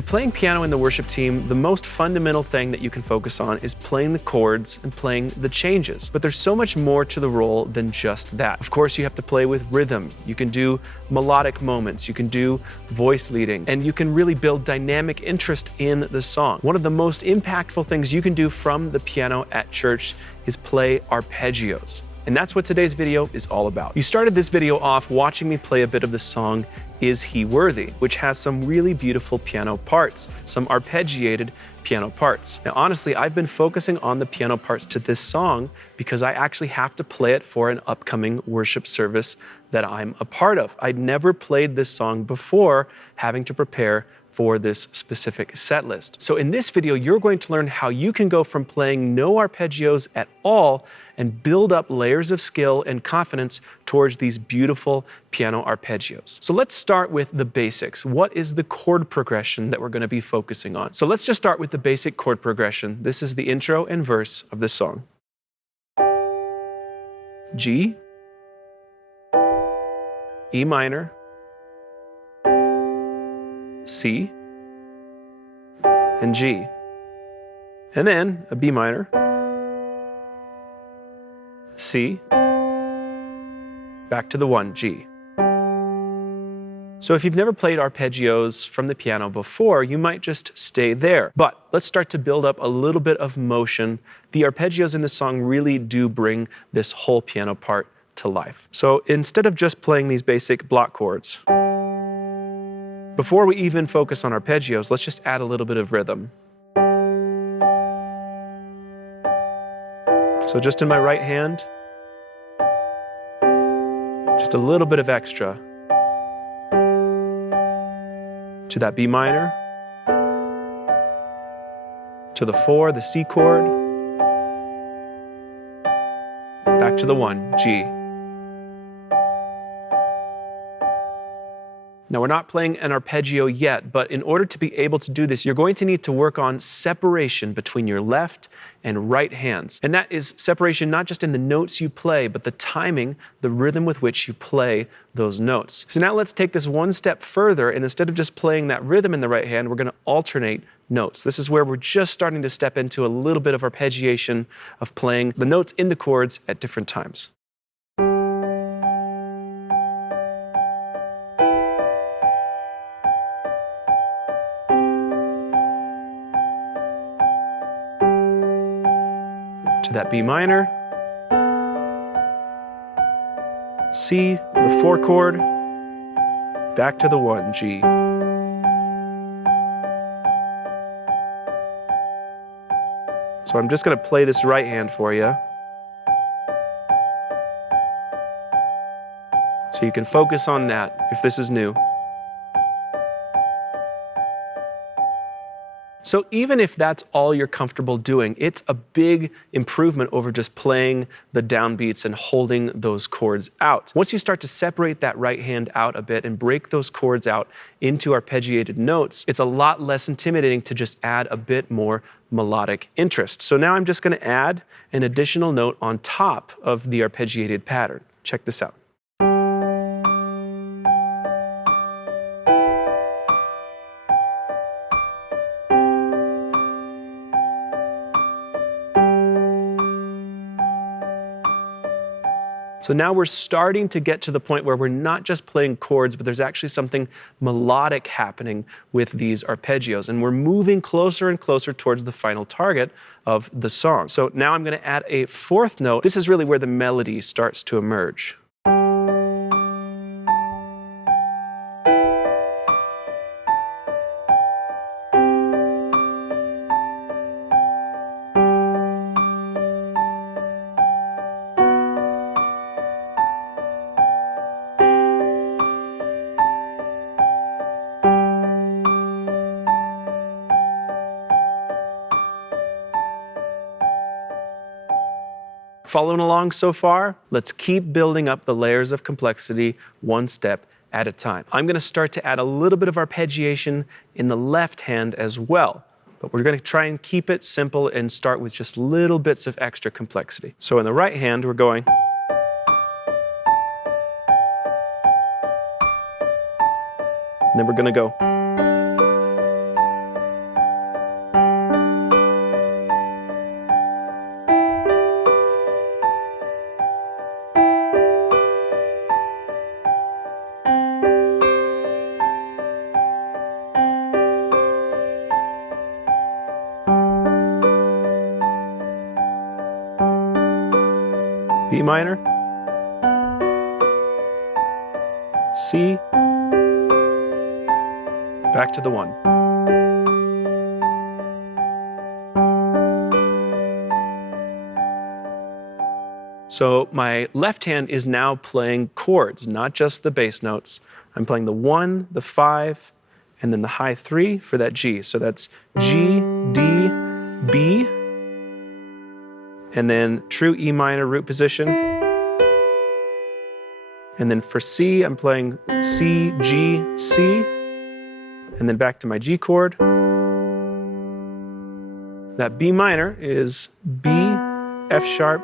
you're playing piano in the worship team, the most fundamental thing that you can focus on is playing the chords and playing the changes. But there's so much more to the role than just that. Of course, you have to play with rhythm. You can do melodic moments. You can do voice leading, and you can really build dynamic interest in the song. One of the most impactful things you can do from the piano at church is play arpeggios. And that's what today's video is all about. You started this video off watching me play a bit of the song, Is He Worthy?, which has some really beautiful piano parts, some arpeggiated piano parts. Now, honestly, I've been focusing on the piano parts to this song because I actually have to play it for an upcoming worship service that I'm a part of. I'd never played this song before having to prepare for this specific set list. So in this video, you're going to learn how you can go from playing no arpeggios at all and build up layers of skill and confidence towards these beautiful piano arpeggios. So let's start with the basics. What is the chord progression that we're going to be focusing on? So let's just start with the basic chord progression. This is the intro and verse of the song. G, E minor, C, and G. And then a B minor, C, back to the 1, G. So if you've never played arpeggios from the piano before, you might just stay there. But let's start to build up a little bit of motion. The arpeggios in this song really do bring this whole piano part to life. So instead of just playing these basic block chords, before we even focus on arpeggios, let's just add a little bit of rhythm. So just in my right hand, just a little bit of extra to that B minor, to the 4, the C chord, back to the 1, G. Now, we're not playing an arpeggio yet, but in order to be able to do this, you're going to need to work on separation between your left and right hands. And that is separation not just in the notes you play, but the timing, the rhythm with which you play those notes. So now let's take this one step further, and instead of just playing that rhythm in the right hand, we're going to alternate notes. This is where we're just starting to step into a little bit of arpeggiation of playing the notes in the chords at different times. To that B minor, C, the 4 chord, back to the 1, G. So I'm just going to play this right hand for you, so you can focus on that if this is new. So even if that's all you're comfortable doing, it's a big improvement over just playing the downbeats and holding those chords out. Once you start to separate that right hand out a bit and break those chords out into arpeggiated notes, it's a lot less intimidating to just add a bit more melodic interest. So now I'm just going to add an additional note on top of the arpeggiated pattern. Check this out. So now we're starting to get to the point where we're not just playing chords, but there's actually something melodic happening with these arpeggios. And we're moving closer and closer towards the final target of the song. So now I'm going to add a 4th note. This is really where the melody starts to emerge. Following along so far? Let's keep building up the layers of complexity one step at a time. I'm going to start to add a little bit of arpeggiation in the left hand as well, but we're going to try and keep it simple and start with just little bits of extra complexity. So in the right hand, we're going. And then we're going to go. B minor, C, back to the 1. So my left hand is now playing chords, not just the bass notes. I'm playing the 1, the 5, and then the high 3 for that G. So that's G, D, B, and then true E minor root position. And then for C, I'm playing C, G, C, and then back to my G chord. That B minor is B, F sharp,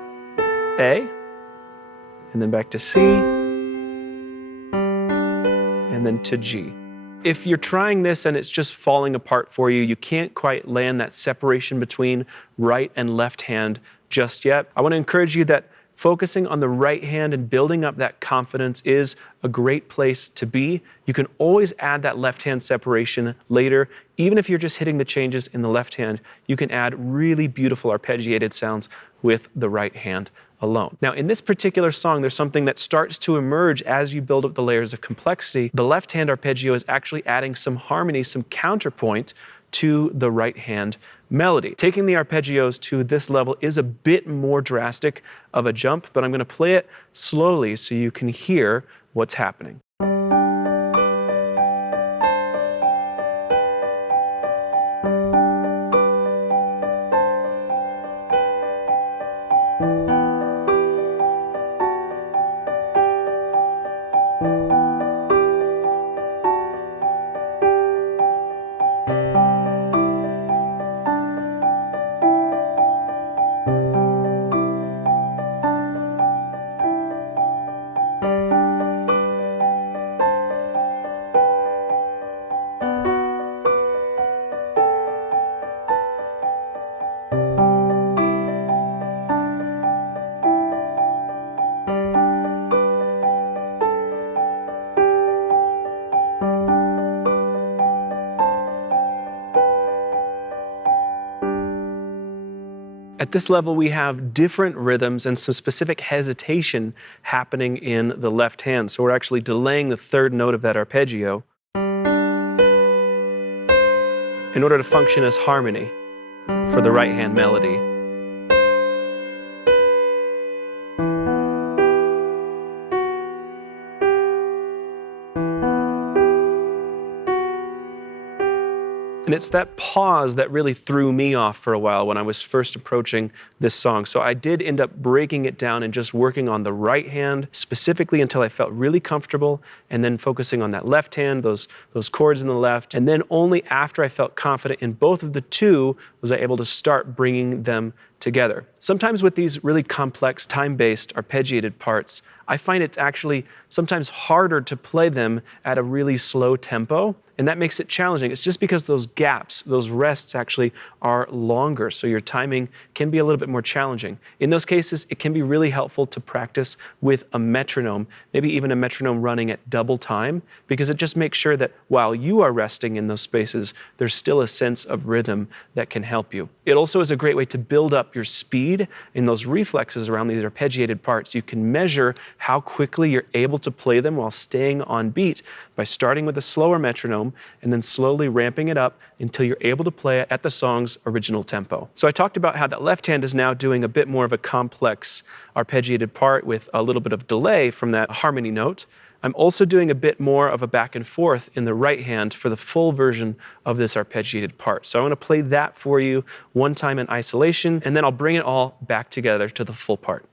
A, and then back to C, and then to G. If you're trying this and it's just falling apart for you, you can't quite land that separation between right and left hand just yet, I want to encourage you that focusing on the right hand and building up that confidence is a great place to be. You can always add that left hand separation later. Even if you're just hitting the changes in the left hand, you can add really beautiful arpeggiated sounds with the right hand alone. Now, in this particular song, there's something that starts to emerge as you build up the layers of complexity. The left hand arpeggio is actually adding some harmony, some counterpoint to the right hand melody. Taking the arpeggios to this level is a bit more drastic of a jump, but I'm going to play it slowly so you can hear what's happening. At this level, we have different rhythms and some specific hesitation happening in the left hand. So we're actually delaying the third note of that arpeggio in order to function as harmony for the right hand melody. And it's that pause that really threw me off for a while when I was first approaching this song. So I did end up breaking it down and just working on the right hand specifically until I felt really comfortable, and then focusing on that left hand, those chords in the left. And then only after I felt confident in both of the two was I able to start bringing them together. Sometimes with these really complex time-based arpeggiated parts, I find it's actually sometimes harder to play them at a really slow tempo, and that makes it challenging. It's just because those gaps, those rests actually are longer, so your timing can be a little bit more challenging. In those cases, it can be really helpful to practice with a metronome, maybe even a metronome running at double time, because it just makes sure that while you are resting in those spaces, there's still a sense of rhythm that can help you. It also is a great way to build up your speed in those reflexes around these arpeggiated parts. You can measure how quickly you're able to play them while staying on beat by starting with a slower metronome and then slowly ramping it up until you're able to play it at the song's original tempo. So I talked about how that left hand is now doing a bit more of a complex arpeggiated part with a little bit of delay from that harmony note. I'm also doing a bit more of a back and forth in the right hand for the full version of this arpeggiated part. So I want to play that for you one time in isolation, and then I'll bring it all back together to the full part.